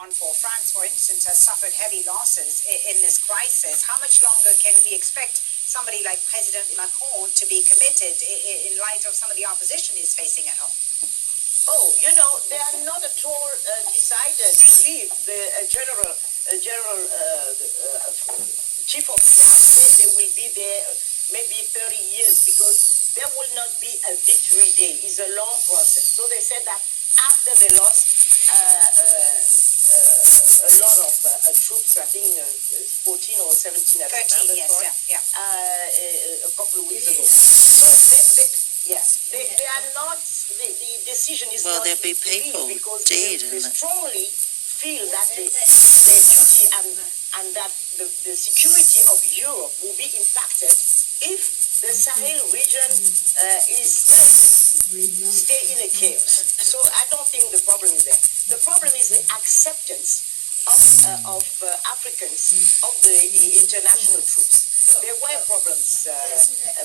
For France, for instance, has suffered heavy losses in this crisis. How much longer can we expect somebody like President Macron to be committed in light of some of the opposition he's facing at home? Oh, they are not at all decided to leave. The general chief of staff said they will be there maybe 30 years because there will not be a victory day. It's a long process. So they said that after they lost a lot of troops, I think 14 or 17, 13, yes, yeah. A couple of weeks ago. So they are not, the decision is well, not there'll be people because dead, they strongly feel that their duty and that the security of Europe will be impacted if the Sahel region stay in a chaos. So I don't think the problem is there. The problem is the acceptance of Africans of the international troops. There were problems,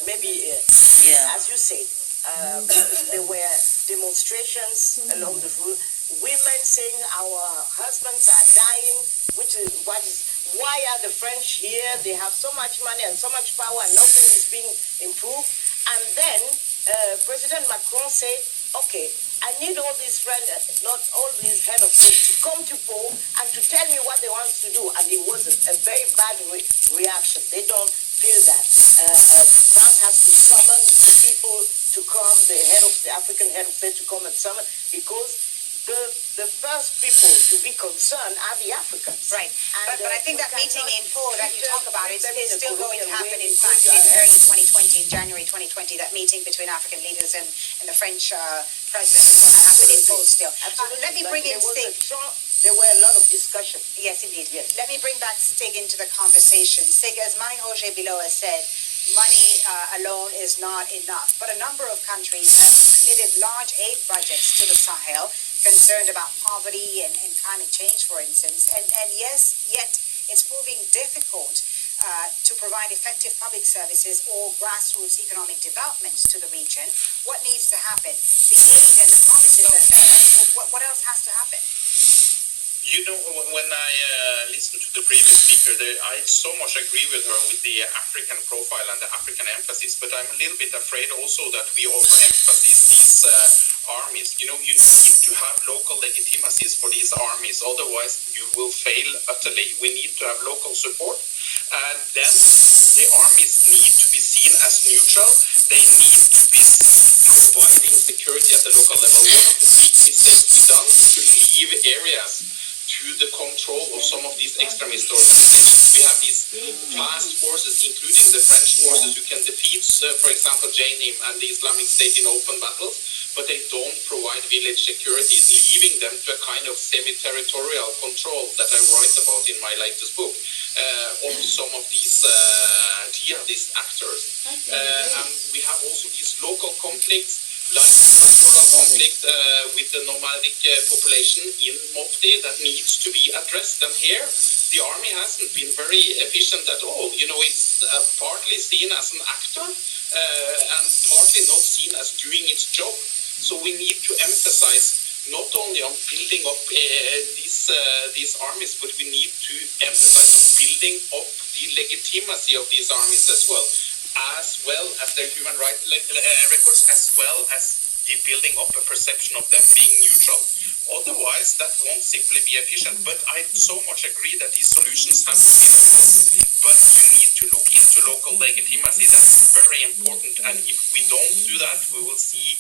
maybe as you said. There were demonstrations along the route. Women saying our husbands are dying, why are the French here? They have so much money and so much power and nothing is being improved. And then President Macron said, okay, I need all these friends, not all these head of state to come to Pau and to tell me what they want to do. And it was a very bad reaction. They don't feel that. France has to summon the people to come, the African head of state to come and summon, because the first people to be concerned are the Africans. Right. But I think that meeting in Pau that you talk about is still going to happen, in fact, in early 2020, in January 2020, that meeting between African leaders and the French president is going to happen in Pau still. Let me bring in Stig. There were a lot of discussion. Yes, indeed. Yes. Let me bring back Stig into the conversation. Stig, as Marie-Roger Bilot has said, money alone is not enough. But a number of countries have committed large aid budgets to the Sahel, concerned about poverty and climate change, for instance. And yes, yet it's proving difficult to provide effective public services or grassroots economic development to the region. What needs to happen? The aid and the promises are there. So what else has to happen? When I listened to the previous speaker, I so much agree with her with the African profile and the African emphasis, but I'm a little bit afraid also that we overemphasize these armies. You need to have local legitimacies for these armies, otherwise you will fail utterly. We need to have local support, and then the armies need to be seen as neutral. They need to be providing security at the local level. One of the big mistakes we've done is to leave areas to the control of some of these extremist organizations. We have these fast forces, including the French forces, who can defeat, for example, Jnim and the Islamic State in open battles, but they don't provide village security, leaving them to a kind of semi-territorial control that I write about in my latest book of some of these jihadist actors. And we have also these local conflicts, like the pastoral conflict with the nomadic population in Mopti that needs to be addressed. And here, the army hasn't been very efficient at all. It's partly seen as an actor and partly not seen as doing its job. So we need to emphasize not only on building up these armies, but we need to emphasize on building up the legitimacy of these armies as well as their human rights records, as well as the building up a perception of them being neutral. Otherwise, that won't simply be efficient. But I so much agree that these solutions have to be local, but you need to look into local legitimacy. That's very important. And if we don't do that, we will see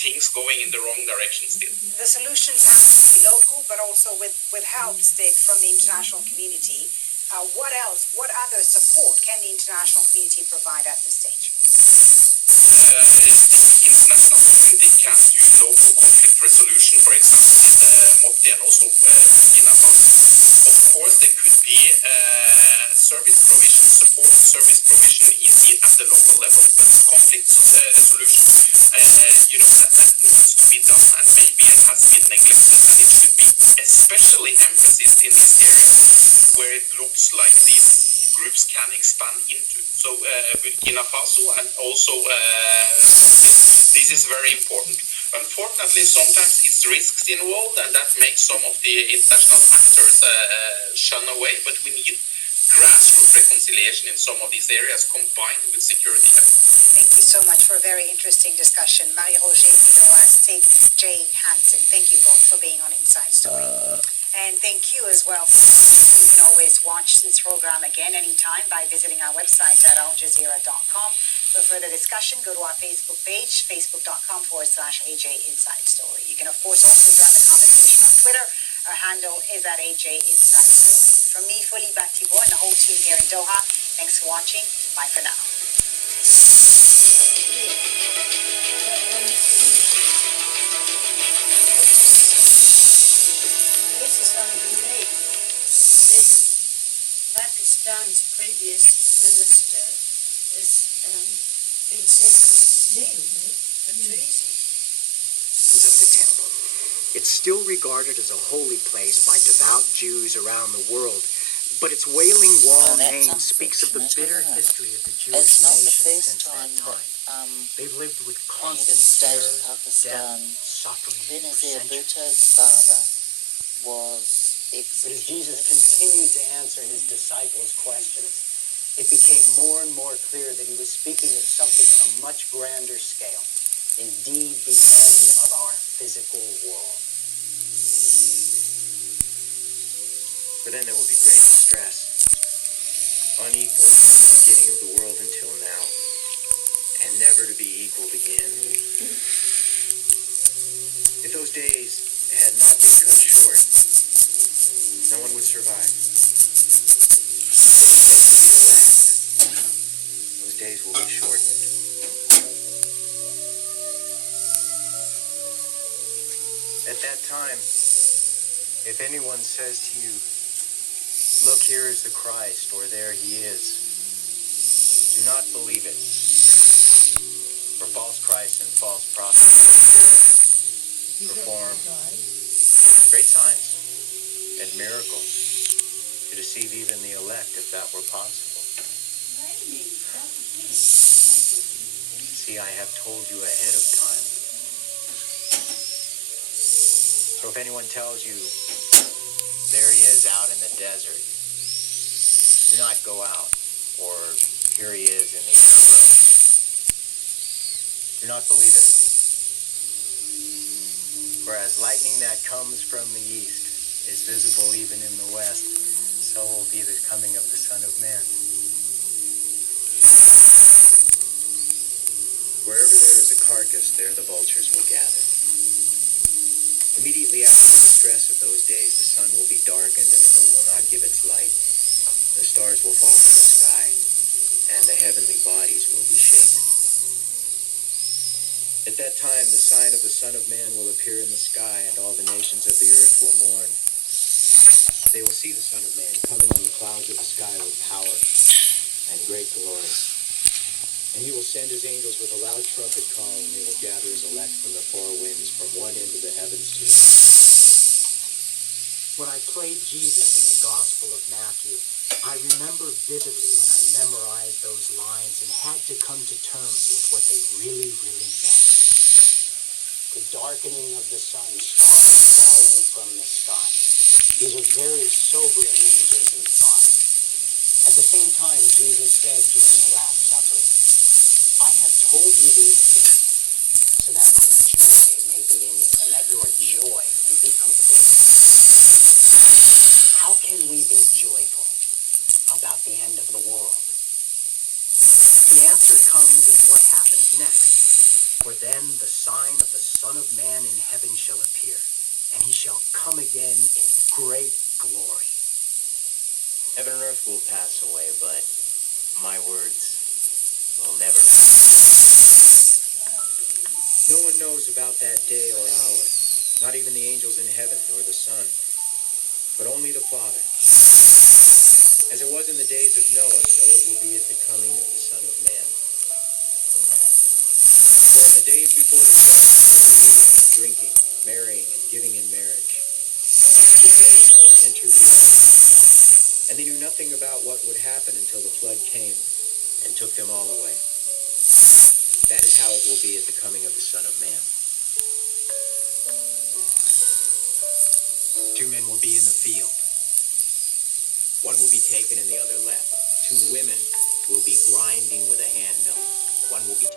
things going in the wrong direction still. The solutions have to be local, but also with help, Stig, from the international community. What else? What other support can the international community provide at this stage? The international community can do local conflict resolution, for example, in Mopti and also Burkina Faso. Of course, there could be support service provision at the local level, but conflict resolution, that needs to be done, and maybe it has been neglected, and it should be especially emphasis in these areas where it looks like these groups can expand into. So Burkina Faso and also this is very important. Unfortunately, sometimes it's risks involved, and that makes some of the international actors shun away. But we need grassroots reconciliation in some of these areas combined with security. Thank you so much for a very interesting discussion. Marie-Roger Biloas, Jay Hansen, thank you both for being on Inside Story. And thank you as well for watching. You can always watch this program again anytime by visiting our website at aljazeera.com. For further discussion, go to our Facebook page, facebook.com/AJ Inside Story. You can, of course, also join the conversation on Twitter. Our handle is at AJ Inside Story. From me, Fuli Batibo, and the whole team here in Doha, thanks for watching. Bye for now. This is on delay. Says Pakistan's previous minister is been sentenced to death for treason. Of the temple. It's still regarded as a holy place by devout Jews around the world, but its Wailing Wall name speaks of the bitter history of the Jewish nation since that time. They've lived with constant terror, death, suffering, for centuries. Bhutto's father was But executed. as Jesus continued to answer his disciples' questions, it became more and more clear that he was speaking of something on a much grander scale. Indeed, the end of our physical world. For then there will be great distress, unequaled from the beginning of the world until now, and never to be equaled again. If those days had not been cut short, no one would survive. For the sake of the elect, those days will be shortened. At that time, if anyone says to you, "Look, here is the Christ," or "There he is," do not believe it. For false Christs and false prophets will appear and perform great signs and miracles to deceive even the elect, if that were possible. See, I have told you ahead of time. So if anyone tells you, "There he is out in the desert," do not go out. Or, "Here he is in the inner room." Do not believe it. For as lightning that comes from the east is visible even in the west, so will be the coming of the Son of Man. Wherever there is a carcass, there the vultures will gather. Immediately after the distress of those days, the sun will be darkened and the moon will not give its light. The stars will fall from the sky, and the heavenly bodies will be shaken. At that time, the sign of the Son of Man will appear in the sky, and all the nations of the earth will mourn. They will see the Son of Man coming on the clouds of the sky with power and great glory. And he will send his angels with a loud trumpet call, and they will gather his elect from the four winds, from one end of the heavens to the other. When I played Jesus in the Gospel of Matthew, I remember vividly when I memorized those lines and had to come to terms with what they really, really meant. The darkening of the sun, stars falling from the sky. These are very sobering images and thoughts. At the same time, Jesus said during the Last Supper, "I have told you these things so that my joy may be in you, and that your joy may be complete." How can we be joyful about the end of the world? The answer comes in what happens next. For then the sign of the Son of Man in heaven shall appear, and he shall come again in great glory. Heaven and earth will pass away, but my words will never pass. No one knows about that day or hour, not even the angels in heaven nor the Son, but only the Father. As it was in the days of Noah, so it will be at the coming of the Son of Man. For in the days before the flood, they were eating, drinking, marrying, and giving in marriage, up to the day Noah entered the ark. And they knew nothing about what would happen until the flood came and took them all away. That is how it will be at the coming of the Son of Man. 2 men will be in the field. One will be taken and the other left. 2 women will be grinding with a hand mill. One will be taken.